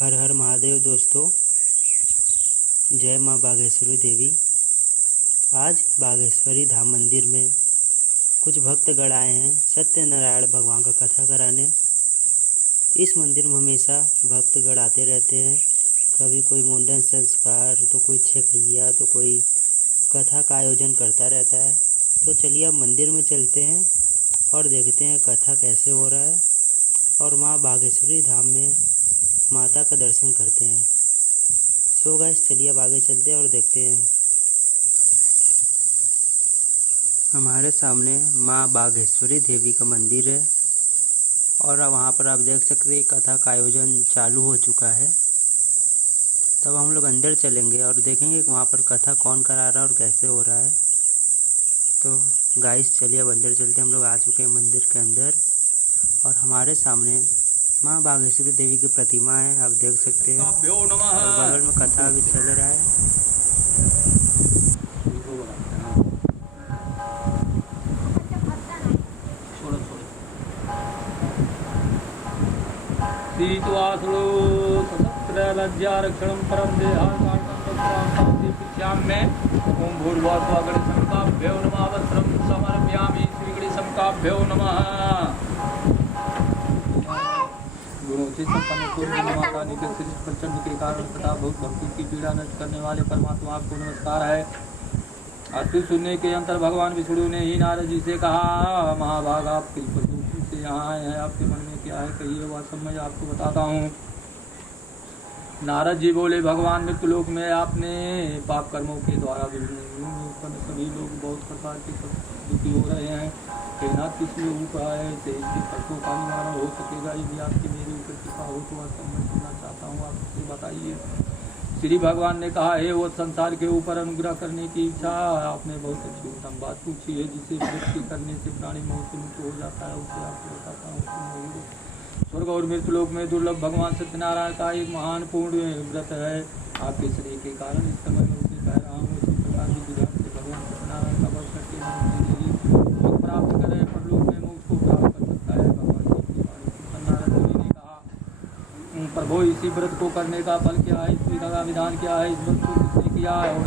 हर हर महादेव दोस्तों, जय माँ बागेश्वरी देवी। आज बागेश्वरी धाम मंदिर में कुछ भक्तगण आए हैं सत्यनारायण भगवान का कथा कराने। इस मंदिर में हमेशा भक्तगण आते रहते हैं। कभी कोई मुंडन संस्कार, तो कोई छेकैया, तो कोई कथा का आयोजन करता रहता है। तो चलिए अब मंदिर में चलते हैं और देखते हैं कथा कैसे हो रहा है और माँ बागेश्वरी धाम में माता का दर्शन करते हैं। सो गाइस, चलिए अब आगे चलते हैं और देखते हैं। हमारे सामने माँ बागेश्वरी देवी का मंदिर है और वहाँ पर आप देख सकते हैं कथा का आयोजन चालू हो चुका है। तब हम लोग अंदर चलेंगे और देखेंगे कि वहाँ पर कथा कौन करा रहा है और कैसे हो रहा है। तो गाइस चलिए अब अंदर चलते हैं। हम लोग आ चुके हैं मंदिर के अंदर और हमारे सामने माँ बागेश्वरी देवी की प्रतिमा है, आप देख सकते हैं। और बगल में कथा भी चल रहा है। लज्जारक्षणं परम देहार्काण्डं में ओम भूर्भुवः स्वः गणेशंकाभ्यो नमः वस्त्रं समर्पयामि श्रीगणेशंकाभ्यो नमः। गुणोचित संपन्न पूर्ण माता निकट श्री प्रचंड के कारण तथा बहुत भक्ति की पीड़ा नष्ट करने वाले परमात्मा आपको नमस्कार है। अस्तु सुनने के अंतर भगवान विष्णु ने ही नारद जी से कहा, महाभाग आप कृपा से यहाँ आए हैं, आपके मन में क्या है कहिए, वह सब मैं आपको बताता हूँ। नारद जी बोले, भगवान मृत्युलोक में आपने पाप कर्मों के द्वारा उत्पन्न सभी लोग बहुत प्रकार के दुखी हो रहे हैं। कहना किसमें उपाय है से इसके कष्टों का निवारण हो सकेगा? यदि आपकी मेरे ऊपर कृपा हो तो वह सब मैं सुनना चाहता हूँ, आप उसे बताइए। श्री भगवान ने कहा, हे वो संसार के ऊपर अनुग्रह करने की इच्छा आपने बहुत अच्छी उत्तम बात पूछी है। जिसे व्यक्ति करने से प्राणी मोह से मुक्त हो जाता है, उसे आपको बताता हूँ। स्वर्ग और मृत्युलोक में दुर्लभ भगवान सत्यनारायण का एक महान पूर्ण व्रत है। आपके शरीर के कारण इस समय मैं उसे कह रहा हूँ। इसी प्रकार की विधान से भगवान सत्यनारायण का व्रत करके मोक्ष प्राप्त करे, परलोक में मोक्ष को प्राप्त कर सकता है। भगवान जी की वाणी नारद मुनि ने कहा, प्रभु इसी व्रत को करने का फल क्या है? इस विधान क्या है? इस व्रत को किसने किया है और